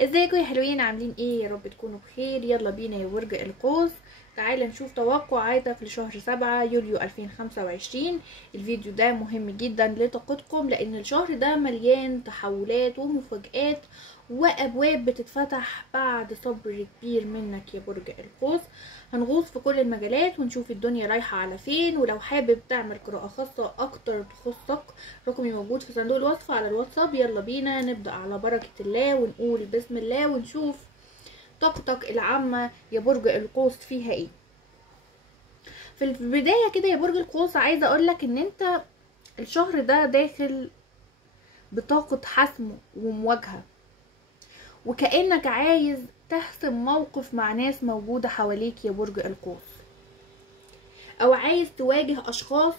ازيكم يا حلوين؟ عاملين ايه؟ يا رب تكونوا بخير. يلا بينا يا برج القوس، تعالى نشوف توقعاتك لشهر 7 يوليو 2025. الفيديو ده مهم جدا لطاقتكم، لان الشهر ده مليان تحولات ومفاجآت وابواب بتتفتح بعد صبر كبير منك يا برج القوس. هنغوص في كل المجالات ونشوف الدنيا رايحة على فين. ولو حابب تعمل قراءة خاصة اكتر تخصك، رقمي موجود في صندوق الوصف على الواتساب. يلا بينا نبدأ على بركة الله ونقول بسم الله ونشوف طاقتك العامة يا برج القوس فيها ايه. في البداية كده يا برج القوس، عايزة اقولك ان انت الشهر ده داخل بطاقة حسم ومواجهة، وكأنك عايز تحسم موقف مع ناس موجودة حواليك يا برج القوس، او عايز تواجه اشخاص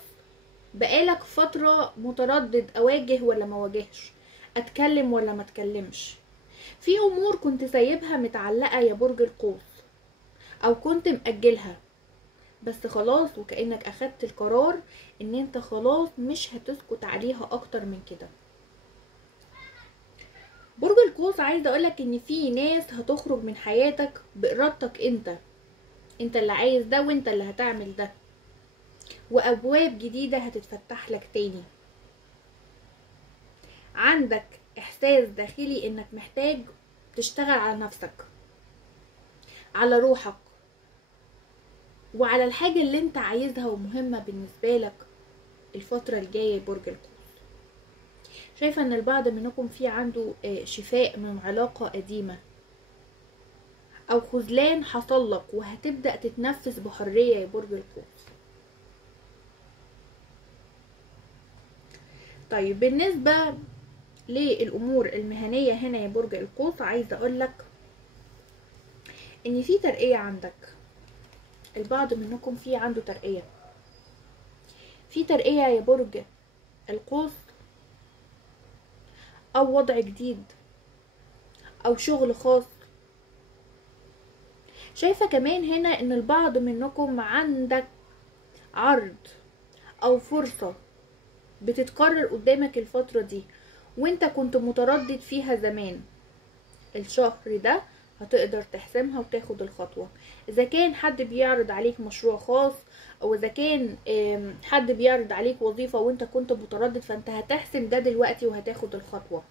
بقالك فترة متردد اواجه ولا ما واجهش، اتكلم ولا ما اتكلمش. في امور كنت سايبها متعلقة يا برج القوس، او كنت مأجلها، بس خلاص وكأنك اخدت القرار ان انت خلاص مش هتسكت عليها اكتر من كده. برج القوس، عايزة اقولك ان في ناس هتخرج من حياتك بارادتك انت اللي عايز ده وانت اللي هتعمل ده، وابواب جديدة هتتفتح لك تاني. عندك احساس داخلي انك محتاج تشتغل على نفسك، على روحك، وعلى الحاجة اللي انت عايزها ومهمة بالنسبة لك الفترة الجاية. برج القوس، شايفة ان البعض منكم في عنده شفاء من علاقة قديمة، او خذلان حصل لك وهتبدأ تتنفس بحرية يا برج القوس. طيب بالنسبة للأمور المهنية هنا يا برج القوس، عايزة اقولك ان في ترقية عندك. البعض منكم في عنده ترقية، في ترقية يا برج القوس، او وضع جديد، او شغل خاص. شايفة كمان هنا ان البعض منكم عندك عرض او فرصة بتتكرر قدامك الفترة دي وانت كنت متردد فيها زمان. الشهر ده هتقدر تحسمها وتاخد الخطوة. اذا كان حد بيعرض عليك مشروع خاص، او اذا كان حد بيعرض عليك وظيفة وانت كنت متردد، فانت هتحسم ده دلوقتي وهتاخد الخطوة.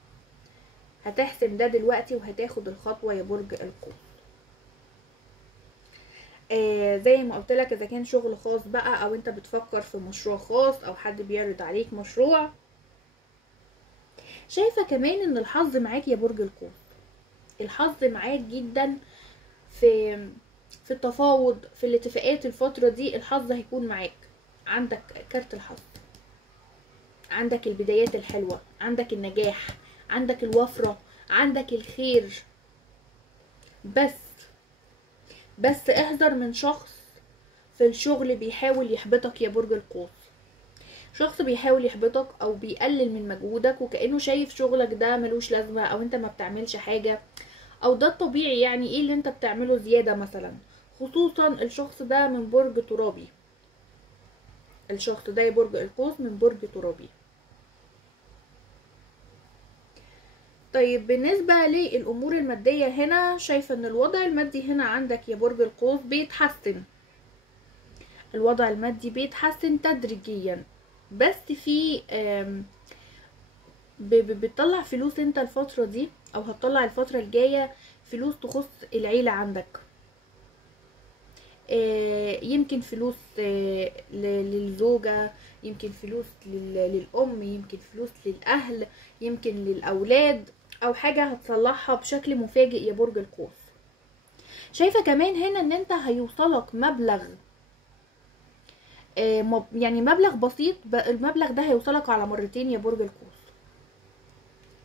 هتحسم ده دلوقتي وهتاخد الخطوة يا برج القوس. زي ما قلت لك، اذا كان شغل خاص بقى، او انت بتفكر في مشروع خاص، او حد بيعرض عليك مشروع. شايفة كمان ان الحظ معاك يا برج القوس. الحظ معاك جدا في التفاوض، في الاتفاقات الفترة دي الحظ هيكون معاك. عندك كارت الحظ، عندك البدايات الحلوة، عندك النجاح، عندك الوفرة، عندك الخير. بس احذر من شخص في الشغل بيحاول يحبطك يا برج القوس. شخص بيحاول يحبطك او بيقلل من مجهودك، وكأنه شايف شغلك ده ملوش لازمة، او انت ما بتعملش حاجة، او ده الطبيعي. يعني ايه اللي انت بتعمله زيادة مثلا؟ خصوصا الشخص ده من برج ترابي. الشخص ده يا برج القوس من برج ترابي. طيب بالنسبة للأمور المادية هنا، شايفة ان الوضع المادي هنا عندك يا برج القوس بيتحسن. الوضع المادي بيتحسن تدريجيا، بس في بتطلع فلوس انت الفترة دي، او هتطلع الفترة الجاية فلوس تخص العيلة عندك. يمكن فلوس للزوجة، يمكن فلوس للأم، يمكن فلوس للأهل، يمكن للأولاد، أو حاجة هتصلحها بشكل مفاجئ يا برج القوس. شايفة كمان هنا ان انت هيوصلك مبلغ، يعني مبلغ بسيط، المبلغ ده هيوصلك على مرتين يا برج القوس.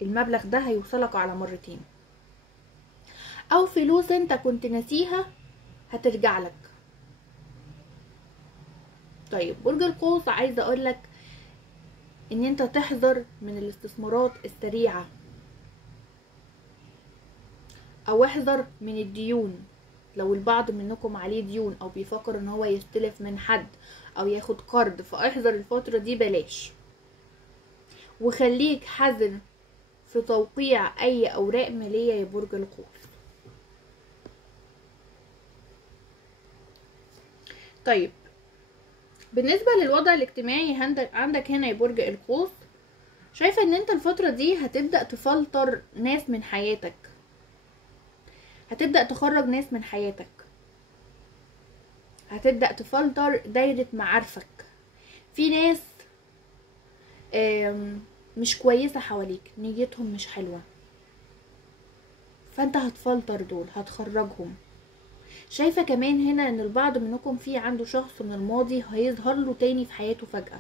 المبلغ ده هيوصلك على مرتين، او فلوس انت كنت ناسيها هترجع لك. طيب برج القوس، عايزه اقولك ان انت تحذر من الاستثمارات السريعه، او احذر من الديون. لو البعض منكم عليه ديون، او بيفكر ان هو يستلف من حد او ياخد قرض، فاحذر الفتره دي بلاش. وخليك حذر في توقيع اي اوراق مالية يا برج القوس. طيب بالنسبة للوضع الاجتماعي عندك هنا يا برج القوس، شايفة ان انت الفترة دي هتبدأ تفلتر ناس من حياتك، هتبدأ تخرج ناس من حياتك، هتبدأ تفلتر دايرة معارفك. في ناس مش كويسة حواليك، نيتهم مش حلوة، فانت هتفلتر دول، هتخرجهم. شايفة كمان هنا ان البعض منكم في عنده شخص من الماضي هيظهر له تاني في حياته فجأة،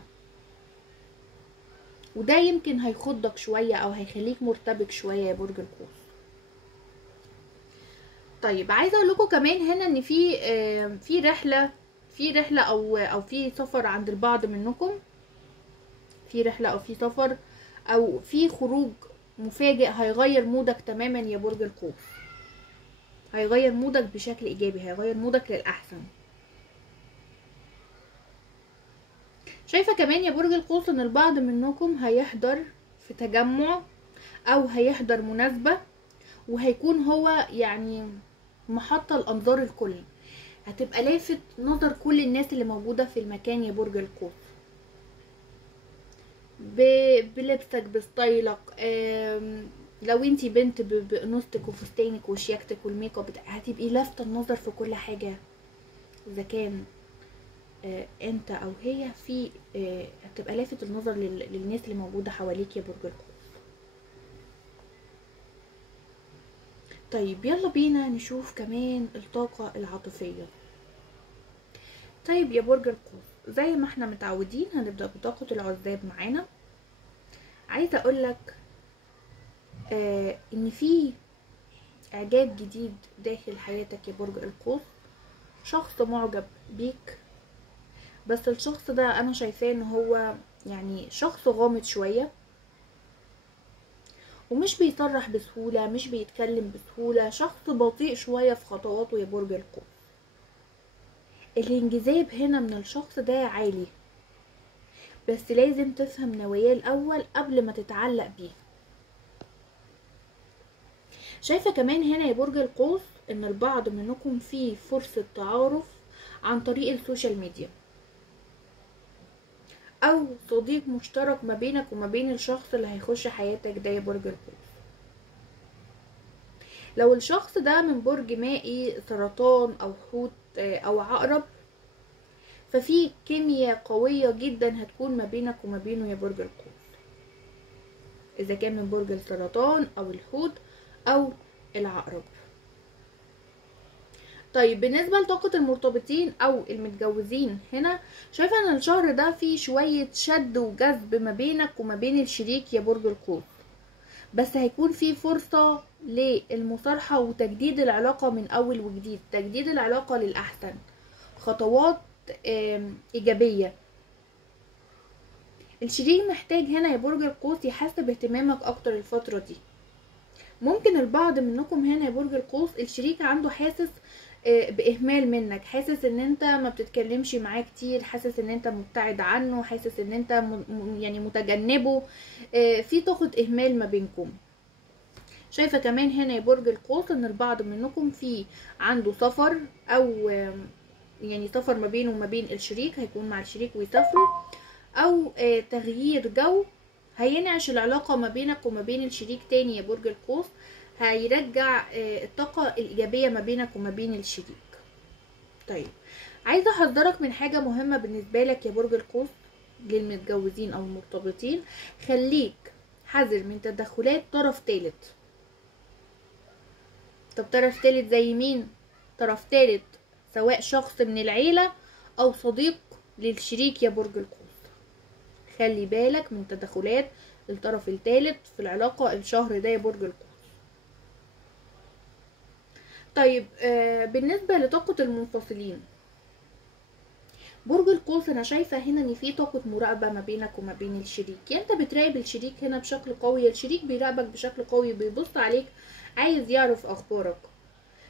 وده يمكن هيخضك شوية او هيخليك مرتبك شوية يا برج القوس. طيب عايزة اقول لكم كمان هنا ان في رحلة او في سفر عند البعض منكم، في رحلة او في سفر او في خروج مفاجئ هيغير مودك تماما يا برج القوس، هيغير مودك بشكل ايجابي، هيغير مودك للاحسن. شايفة كمان يا برج القوس ان البعض منكم هيحضر في تجمع او هيحضر مناسبة، وهيكون هو يعني محط الانظار الكل، هتبقى لافت نظر كل الناس اللي موجودة في المكان يا برج القوس، بلبسك بستايلك. لو انتي بنت بانوثتك وفستانك وشياكتك والميك اب هتبقي لافتة النظر في كل حاجة. اذا كان انت او هي في هتبقى لافت النظر للناس اللي موجودة حواليك يا برج القوس. طيب يلا بينا نشوف كمان الطاقة العاطفية. طيب يا برج القوس، زي ما احنا متعودين هنبدأ بطاقة العزاب معانا. عايزة اقولك ان في اعجاب جديد داخل حياتك يا برج القوس، شخص معجب بيك، بس الشخص ده انا شايفاه ان هو يعني شخص غامض شوية، ومش بيصرح بسهولة، مش بيتكلم بسهولة، شخص بطيء شوية في خطواته يا برج القوس. الانجذاب هنا من الشخص ده عالي، بس لازم تفهم نواياه الاول قبل ما تتعلق بيه. شايفة كمان هنا يا برج القوس ان البعض منكم فيه فرصة تعارف عن طريق السوشيال ميديا، او صديق مشترك ما بينك وما بين الشخص اللي هيخش حياتك ده يا برج القوس. لو الشخص ده من برج مائي، سرطان او حوت او عقرب، ففي كيمياء قوية جدا هتكون ما بينك وما بينه يا برج القوس، اذا كان من برج السرطان او الحوت او العقرب. طيب بالنسبة لطاقة المرتبطين او المتجوزين، هنا شايفة ان الشهر ده فيه شوية شد وجذب ما بينك وما بين الشريك يا برج القوس، بس هيكون فيه فرصة للمصارحة وتجديد العلاقة من اول وجديد، تجديد العلاقة للأحسن، خطوات ايجابية. الشريك محتاج هنا يا برج القوس يحس باهتمامك اكتر الفترة دي. ممكن البعض منكم هنا يا برج القوس الشريك عنده حاسس باهمال منك، حاسس ان انت ما بتتكلمش معاه كتير، حاسس ان انت مبتعد عنه، حاسس ان انت يعني متجنبه، في طاقة اهمال ما بينكم. شايفة كمان هنا يا برج القوس ان البعض منكم في عنده سفر، او يعني سفر ما بينه وما بين الشريك، هيكون مع الشريك ويسافروا، او تغيير جو هينعش العلاقة ما بينك وما بين الشريك تاني يا برج القوس، هيرجع الطاقة الإيجابية ما بينك وما بين الشريك. طيب عايزة أحذرك من حاجة مهمة بالنسبة لك يا برج القوس، للمتجوزين أو المرتبطين، خليك حذر من تدخلات طرف ثالث. طب طرف ثالث زي مين؟ طرف ثالث سواء شخص من العيلة أو صديق للشريك يا برج القوس، خلي بالك من تدخلات الطرف الثالث في العلاقة الشهر ده يا برج القوس. طيب بالنسبة لطاقة المنفصلين برج القوس، انا شايفة هنا ان في طاقة مراقبة ما بينك وما بين الشريك، يعني انت بتراقب الشريك هنا بشكل قوي، الشريك بيراقبك بشكل قوي، بيبص عليك، عايز يعرف اخبارك.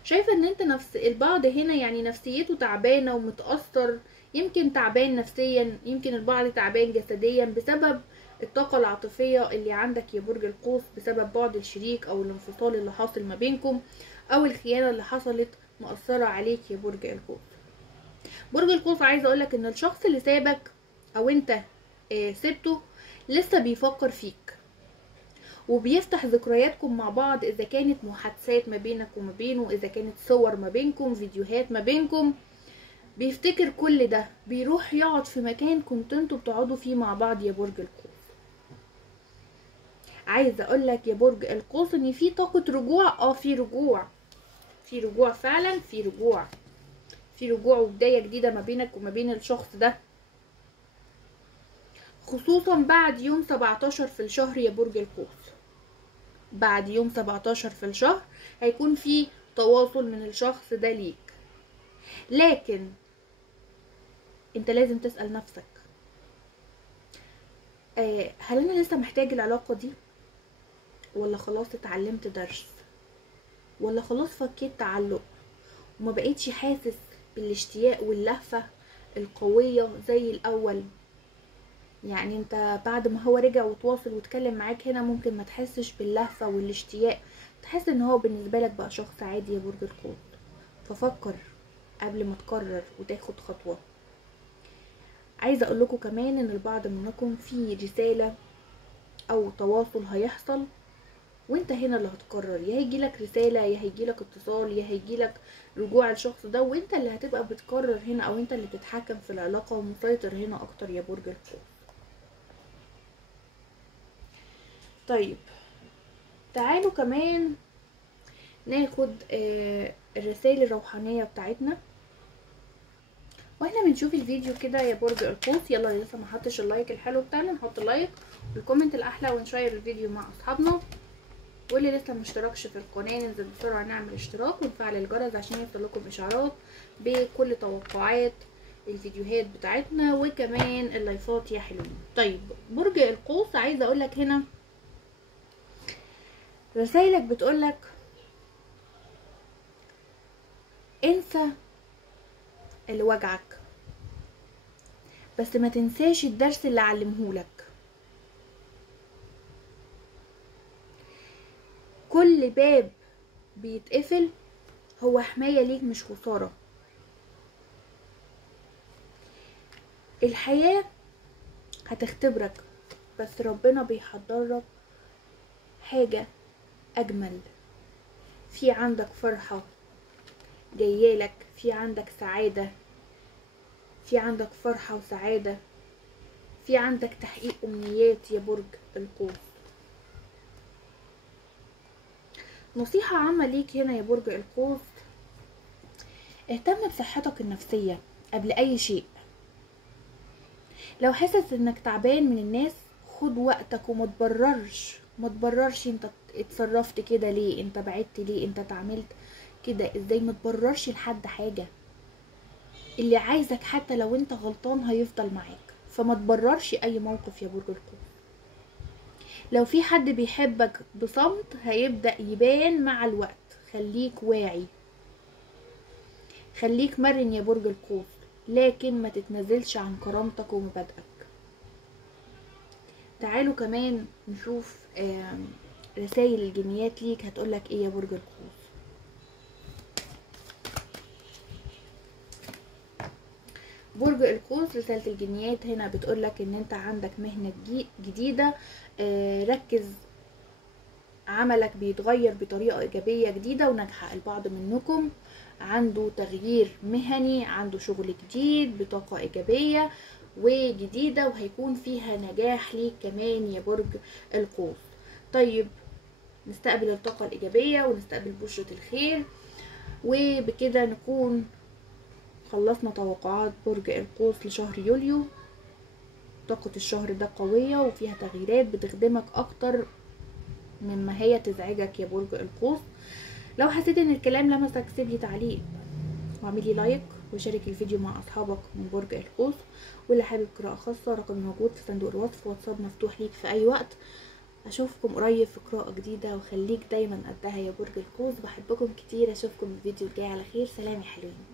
شايفة ان انت نفس البعض هنا يعني نفسيته تعبانة ومتأثر، يمكن تعبان نفسيا، يمكن البعض تعبان جسديا بسبب الطاقة العاطفية اللي عندك يا برج القوس بسبب بعد الشريك او الانفصال اللي حاصل ما بينكم او الخيانة اللي حصلت مؤثرة عليك يا برج القوس. برج القوس عايزة اقولك ان الشخص اللي سابك او انت سبته لسه بيفكر فيك وبيفتح ذكرياتكم مع بعض، اذا كانت محادثات ما بينك وما بينه، اذا كانت صور ما بينكم، فيديوهات ما بينكم، بيفتكر كل ده، بيروح يقعد في مكان كنتوا انتوا بتقعدوا فيه مع بعض يا برج القوس. عايزه اقول لك يا برج القوس ان في طاقه رجوع، في رجوع فعلا، في رجوع وبدايه جديده ما بينك وما بين الشخص ده، خصوصا بعد يوم 17 في الشهر يا برج القوس. بعد يوم 17 في الشهر هيكون في تواصل من الشخص ده ليك، لكن انت لازم تسأل نفسك هل انا لسه محتاج العلاقة دي، ولا خلاص اتعلمت درس، ولا خلاص فكيت تعلق وما بقيتش حاسس بالاشتياق واللهفة القوية زي الاول. يعني انت بعد ما هو رجع وتواصل واتكلم معاك هنا ممكن ما تحسش باللهفة والاشتياق، تحس ان هو بالنسبة لك بقى شخص عادي يا برج القوس. ففكر قبل ما تقرر وتاخد خطوة. عايزة اقول لكم كمان ان البعض منكم في رسالة او تواصل هيحصل وانت هنا اللي هتقرر، يا هيجيلك رسالة يا هيجيلك اتصال يا هيجيلك رجوع الشخص ده، وانت اللي هتبقى بتقرر هنا او انت اللي بتتحكم في العلاقة ومسيطر هنا اكتر يا برج القوس. طيب تعالوا كمان ناخد الرسائل الروحانية بتاعتنا واحنا بنشوف الفيديو كده يا برج القوس. يلا اللي لسه ما حطش اللايك الحلو بتاعنا نحط لايك والكومنت الاحلى ونشير الفيديو مع اصحابنا، واللي لسه مشتركش في القناه ننزل بسرعه نعمل اشتراك ونفعل الجرس عشان يوصل لكم اشعارات بكل توقعات الفيديوهات بتاعتنا وكمان اللايفات يا حلوين. طيب برج القوس عايزه اقول لك هنا رسائلك بتقولك انسى اللي وجعك بس ما تنساش الدرس اللي علمهولك. كل باب بيتقفل هو حماية ليك مش خسارة. الحياة هتختبرك بس ربنا بيحضرك حاجة أجمل. في عندك فرحة جايالك، في عندك سعادة، في عندك فرحة وسعادة، في عندك تحقيق أمنيات يا برج القوس. نصيحة عامة ليك هنا يا برج القوس، اهتم بصحتك النفسية قبل أي شيء. لو حاسس انك تعبان من الناس خد وقتك وما تبررش انت اتصرفت كده ليه، انت بعدت ليه، انت اتعاملت كده ازاي، ما تبررش لحد حاجة. اللي عايزك حتى لو انت غلطان هيفضل معاك، فما تبررش اي موقف يا برج القوس. لو في حد بيحبك بصمت هيبدأ يبان مع الوقت. خليك واعي، خليك مرن يا برج القوس، لكن ما تتنازلش عن كرامتك ومبادئك. تعالوا كمان نشوف رسائل الجنيات ليك هتقولك ايه يا برج القوس. برج القوس رسالة الجنيات هنا بتقولك ان انت عندك مهنة جديدة، ركز، عملك بيتغير بطريقة ايجابية جديدة وناجحة. البعض منكم عنده تغيير مهني، عنده شغل جديد بطاقة ايجابية وجديدة وهيكون فيها نجاح ليك كمان يا برج القوس. طيب نستقبل الطاقة الإيجابية ونستقبل بشرة الخير، وبكده نكون خلصنا توقعات برج القوس لشهر يوليو. طاقة الشهر ده قوية وفيها تغييرات بتخدمك أكتر مما هي تزعجك يا برج القوس. لو حسيت ان الكلام لمسك سيبلي تعليق واعملي لايك وشارك الفيديو مع اصحابك من برج القوس. واللي حابب قراءة خاصة رقم موجود في صندوق الوصف، واتساب مفتوح ليك في اي وقت. اشوفكم قريب في قراءة جديدة وخليك دايما قدها يا برج القوس. بحبكم كتير، اشوفكم الفيديو الجاي على خير. سلام يا حلوين.